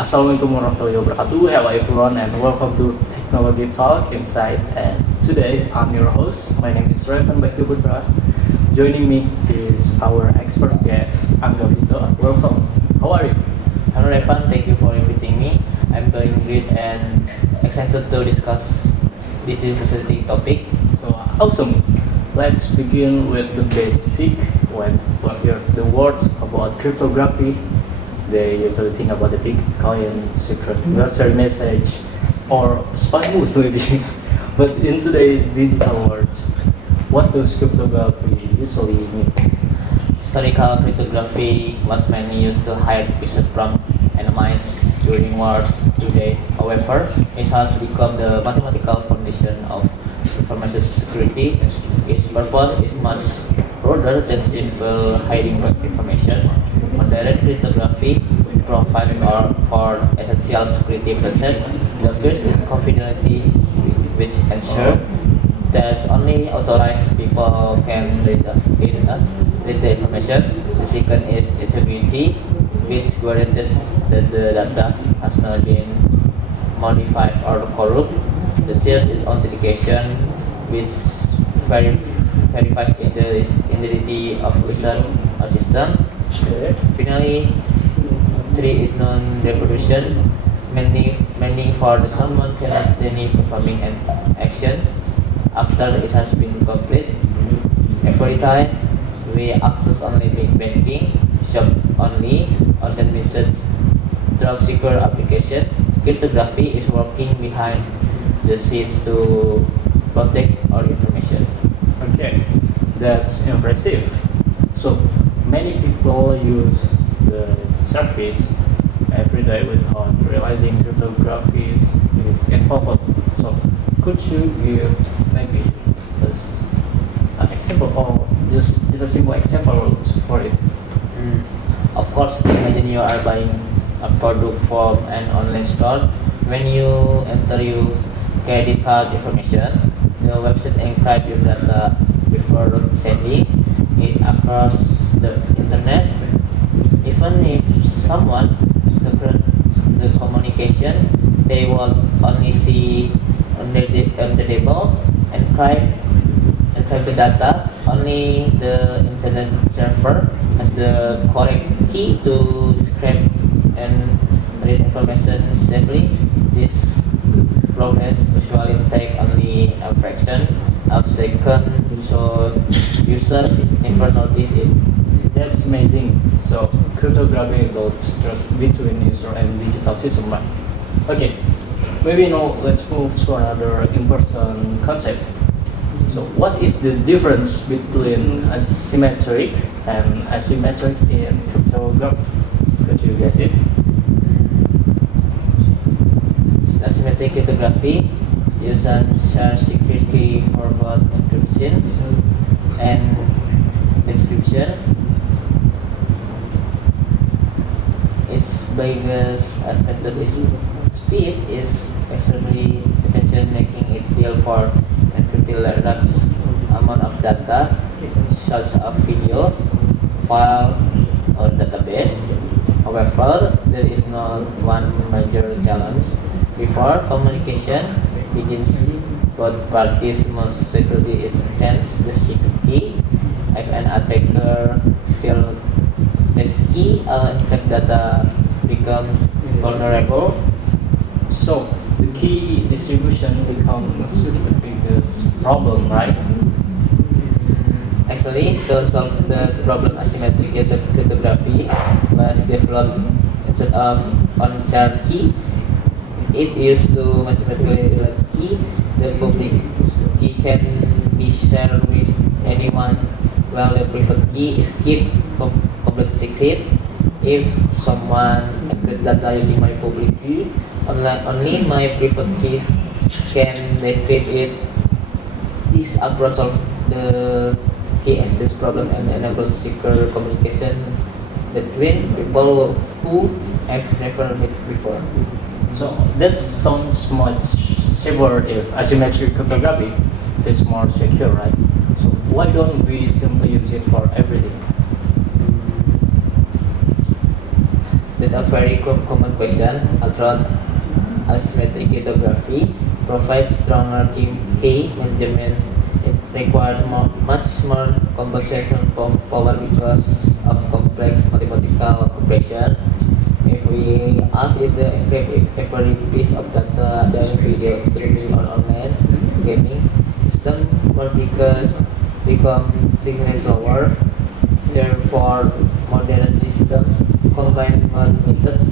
Assalamualaikum warahmatullahi wabarakatuh. Hello everyone and welcome to Technology Talk Insight. And today I'm your host. My name is Revan Bakyuputra. Joining me is our expert guest Angga Vito. Welcome. How are you? Hello Revan, thank you for inviting me. I'm doing great and excited to discuss this interesting topic. So awesome. Let's begin with the basic. When hear the words about cryptography, they usually think about the Bitcoin, secret browser message, or spy moves maybe. But in today's digital world, what does cryptography usually mean? Historical cryptography was mainly used to hide pieces from enemies during wars. Today, however, it has become the mathematical foundation of information security. Its purpose is much broader than simple hiding information. Modern cryptography provides for essential security concepts. The first is confidentiality, which ensures that only authorized people can read the information. The second is integrity, which guarantees that the data has not been modified or corrupt. The third is authentication, which verifies the identity of user or system. Okay. Finally, three is non-reproduction, meaning for the someone cannot continue performing an action after it has been complete. Every time we access only banking, shop only, or send message through secure application, cryptography is working behind the scenes to protect our information. Okay, that's impressive. So many people use the service every day without realizing cryptography is involved. So could you give maybe us an example or just a simple example for it? Mm, Of course, imagine you are buying a product from an online store. When you enter your credit card information, the website encrypts your data before sending it across the internet. Even if someone secret the communication, they will only see on the table encrypt the data. Only the internet server has the correct key to decrypt and read information safely. This progress usually take only a fraction of a second, so user never notice it. That's amazing. So cryptography builds trust between user and digital system, right? Okay, maybe now let's move to another important concept. So what is the difference between asymmetric and asymmetric in cryptography? Could you guess it? Asymmetric cryptography uses share secret key for both encryption and decryption. Its biggest advantage is speed is extremely efficient, making it ideal for encrypting large amount of data, such as video, file, or database. However, there is no one major challenge. Before communication begins, both parties must security is change the secret key. If an attacker steals that key, encrypt data becomes vulnerable. So the key distribution becomes the biggest problem, right? Actually, to solve the problem asymmetric cryptography was developed instead of on shared key. It used to mathematically realize key. The public key can be shared with anyone, while the private key is kept completely secret. If someone encrypt data using my public key, only my private keys can decrypt it. This approach solves the key exchange problem and enables secure communication between people who have never met before. So that sounds much safer if asymmetric cryptography is more secure, right? So why don't we simply use it for everything? Data very common question, although asymmetric cryptography provides stronger key management. It requires much more computational power because of complex mathematical operation. If we ask is the every piece of data than video streaming or online gaming system will become significantly slower. Therefore, modern system combine more methods.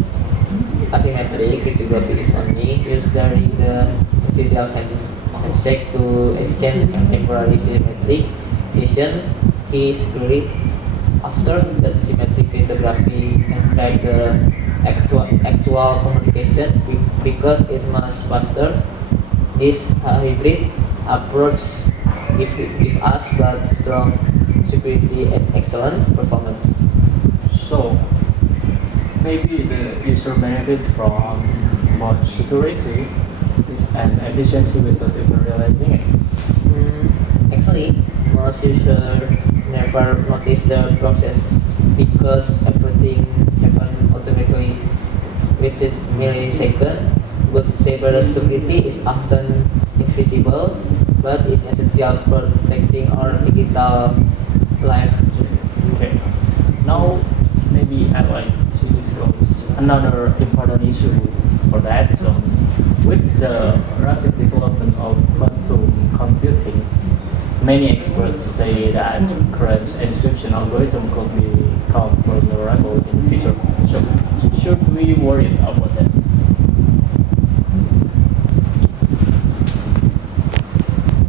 Asymmetric cryptography is only used during the initial handshake to exchange temporary symmetric session key security. After that, symmetric cryptography encrypt the actual communication because it's much faster. This hybrid approach give us but strong security and excellent performance. So maybe the user benefit from more security and efficiency without even realizing it. Actually, most users never notice the process because everything happens automatically within millisecond. But cybersecurity is often invisible, but is essential for protecting our digital life. Okay. Now maybe I'd like to discuss another important issue for that. So with the rapid development of quantum computing, many experts say that current encryption algorithm could become vulnerable in the future. So should we worry about that?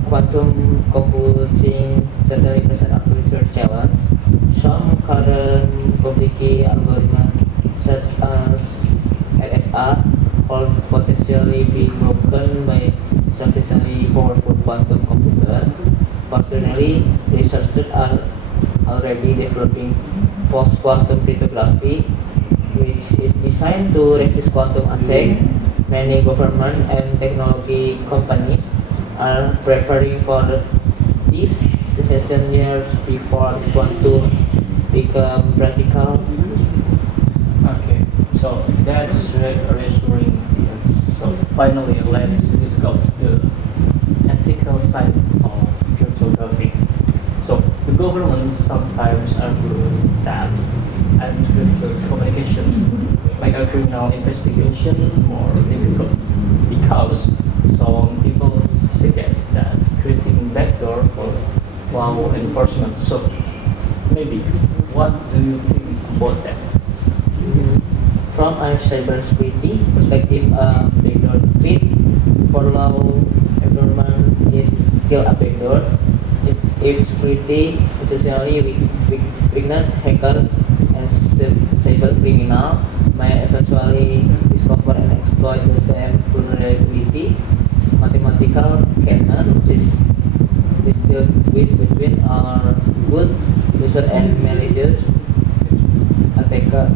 Quantum computing certainly presents a future challenge. Some current complicated algorithms, such as LSA, could potentially be broken by sufficiently powerful quantum computer. Fortunately, researchers are already developing post-quantum cryptography, which is designed to resist quantum attack. Many government and technology companies are preparing for this decision years before quantum become practical. Okay, so that's reassuring. Yes. So finally, let's discuss the ethical side of cryptography. So the government sometimes argue that encrypted communication make a criminal investigation more difficult because some people suggest that creating backdoor for law enforcement. So maybe what do you think about that? From a cybersecurity perspective, a backdoor fit for law enforcement is still a backdoor. If security essentially weakened, hacker and cyber criminal may eventually discover and exploit the same vulnerability. Mathematical canon is distinguished between our good user and malicious attacker.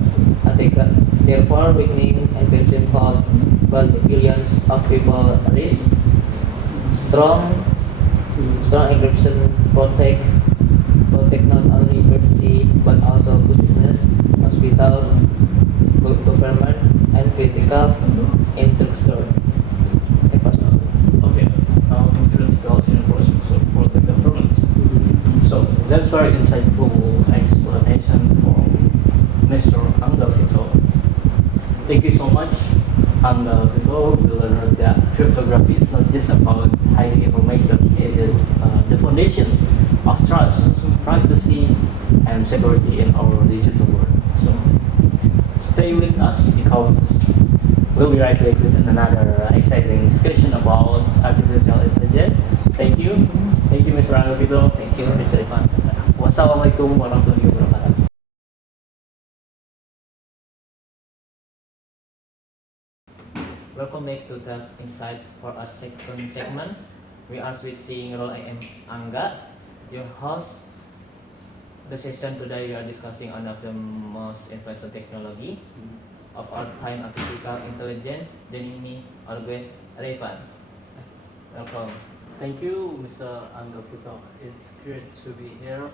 Therefore, weakening encryption could but billions of people risk. Strong encryption protect not only privacy but also business, hospital, government, and critical infrastructure. Okay, critical enforcement so for the government. So that's very insightful explanation from Mr. Angga Vito. Thank you so much, Angga Vito. We learned that cryptography is not just about hiding information; it's the foundation of trust, privacy, and security in our digital world. So stay with us because we'll be right back with another exciting discussion about artificial intelligence. Thank you. Thank you, Mr. Angga Vito. Thank you. Mr. Ivan. Wassalamualaikum warahmatullahi wabarakatuh. Welcome back to Trust Insights for a second segment. We are switching role. I am Angga, your host. The session today we are discussing one of the most influential technology of our time, artificial intelligence. Joining me always Revan. Welcome. Thank you, Mr. Angga Vito. It's great to be here.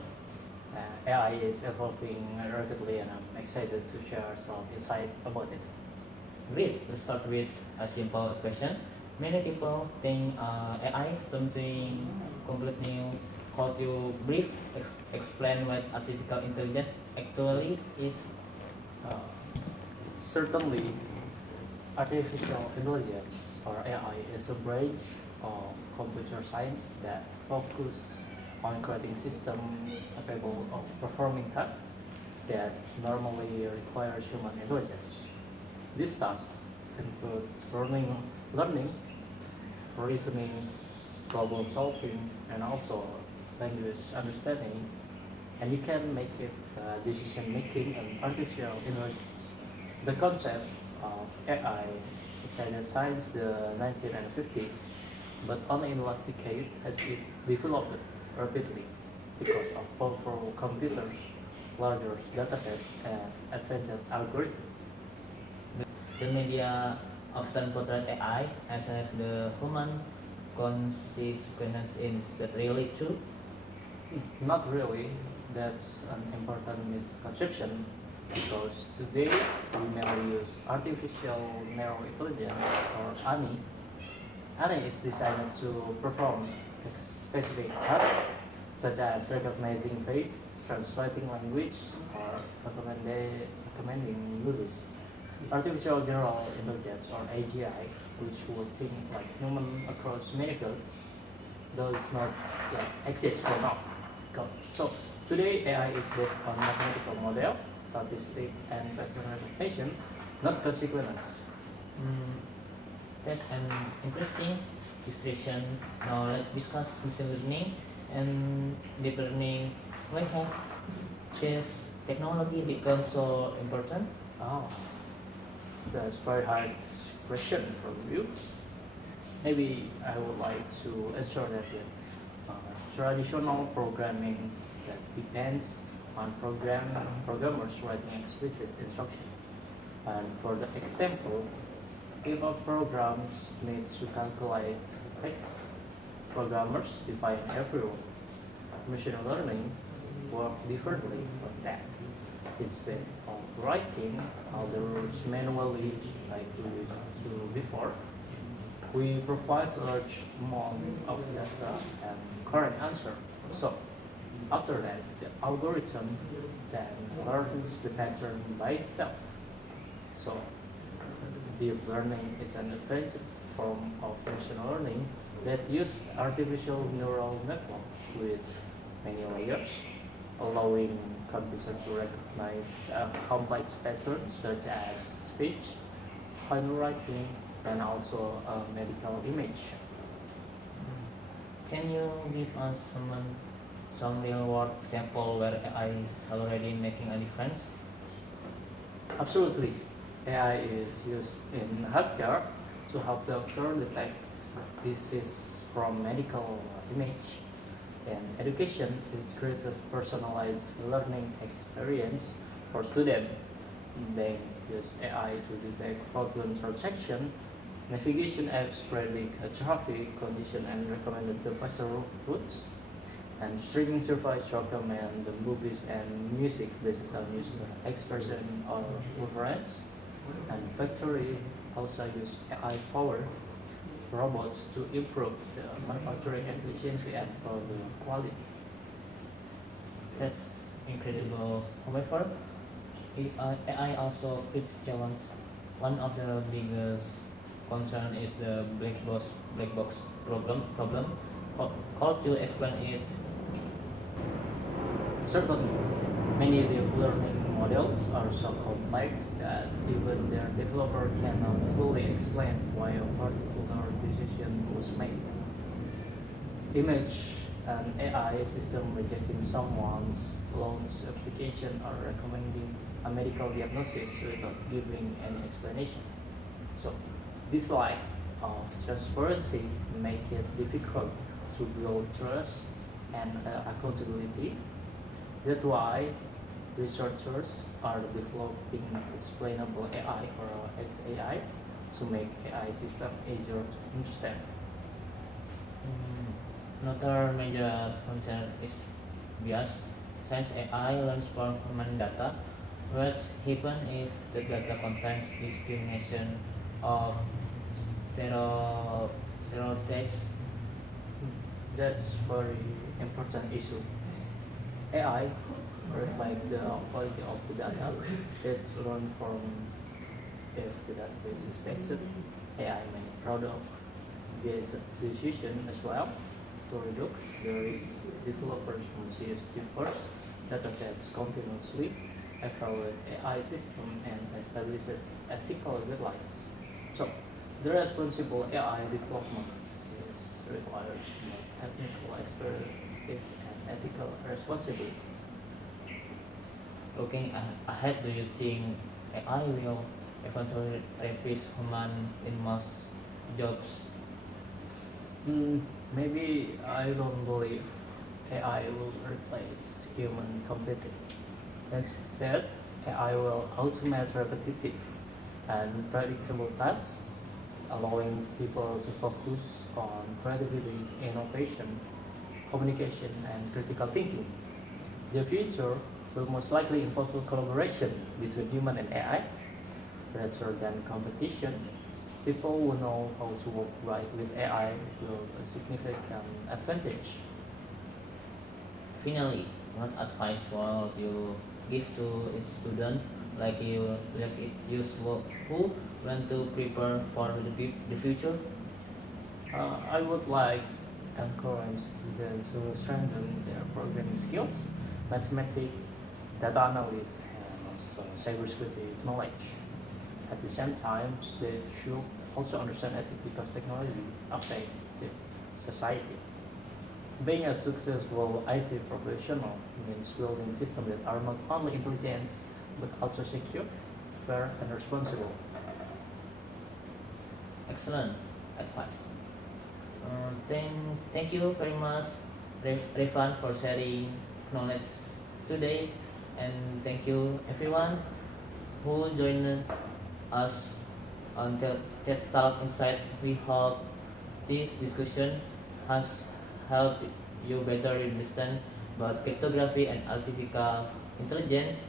AI is evolving rapidly, and I'm excited to share some insight about it. Great. Let's start with a simple question. Many people think AI is something completely new. Could you explain what artificial intelligence actually is? Uh, Certainly, artificial intelligence or AI is a branch of computer science that focus on creating systems capable of performing tasks that normally require human intelligence. These tasks include learning, reasoning, problem solving, and also language understanding. And you can make it decision making and artificial intelligence. The concept of AI decided since the 1950s, but only in the last decade has it developed rapidly because of powerful computers, larger datasets, and advanced algorithms. The media often portray AI as if the human consequence is that really true? Not really. That's an important misconception because today we mainly use artificial narrow intelligence or ANI. ANI is designed to perform specific tasks such as recognizing face, translating language, or recommending movies. Artificial General Intelligence or AGI, which will think like human across many fields, does not exist for now. So today AI is based on mathematical model, statistic, and pattern recognition, not consequence. Mm, that's an interesting distinction. Now let's discuss machine learning and deep learning. Why have this technology become so important? Oh, that's very hard question from you. Maybe I would like to answer that with traditional programming that depends on programmers writing explicit instruction. And for the example, if a programs need to calculate text, programmers define every rule. Machine learning work differently from that. Instead of writing all the rules manually like we used to before, we provide a large amount of data and correct answer. So after that, the algorithm then learns the pattern by itself. So deep learning is an advanced form of machine learning that uses artificial neural network with many layers, allowing computer to recognize complex patterns such as speech, handwriting, and also a medical image. Can you give us some real world example where AI is already making a difference? Absolutely. AI is used in healthcare to help doctor detect disease from medical image. In education, it creates a personalized learning experience for students. They use AI to detect fraudulent transaction, navigation apps predict traffic condition and recommended the faster routes, and streaming service recommend the movies and music based on user expression or preference. And factory also use AI-powered robots to improve the manufacturing efficiency and product quality. That's incredible. However, AI also faces challenge. One of the biggest concern is the black box problem. How to explain it? Certainly, many deep learning models are so complex that even their developer cannot fully explain why a particular decision was made. Image an AI system rejecting someone's loans application or recommending a medical diagnosis without giving any explanation. So, this lack of transparency make it difficult to build trust and accountability. That's why researchers are developing explainable AI or XAI to make AI system easier to understand. Another major concern is bias. since AI learns from human data, what happens if the data contains discrimination or stereotypes? That's very important issue. AI reflect the quality of the data. It's learned from if the database is fixed, AI may product based decision as well. To reduce the risk, developers must use diverse datasets continuously, evaluate AI system, and establish ethical guidelines. So, the responsible AI development is requires more technical expertise and ethical responsibility. Looking ahead, do you think AI will eventually replace human in most jobs? Maybe I don't believe AI will replace human completely. Instead, AI will automate repetitive and predictable tasks, allowing people to focus on creativity, innovation, communication, and critical thinking. The future will most likely involve collaboration between human and AI rather than competition. People who know how to work right with AI will have a significant advantage. Finally, what advice would you give to a student who want to prepare for the future? I would like encourage students to strengthen their programming skills, mathematics, data analysis, and also cybersecurity knowledge. At the same time, they should also understand ethics because technology affects the society. Being a successful IT professional means building systems that are not only intelligent but also secure, fair, and responsible. Excellent advice. Thank, thank you very much, Revan, for sharing knowledge today, and thank you everyone who joined us on the TED Talk Insight. We hope this discussion has helped you better understand about cryptography and artificial intelligence.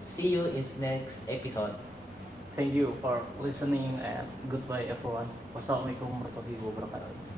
See you in next episode. Thank you for listening and goodbye everyone. Wassalamualaikum warahmatullahi wabarakatuh.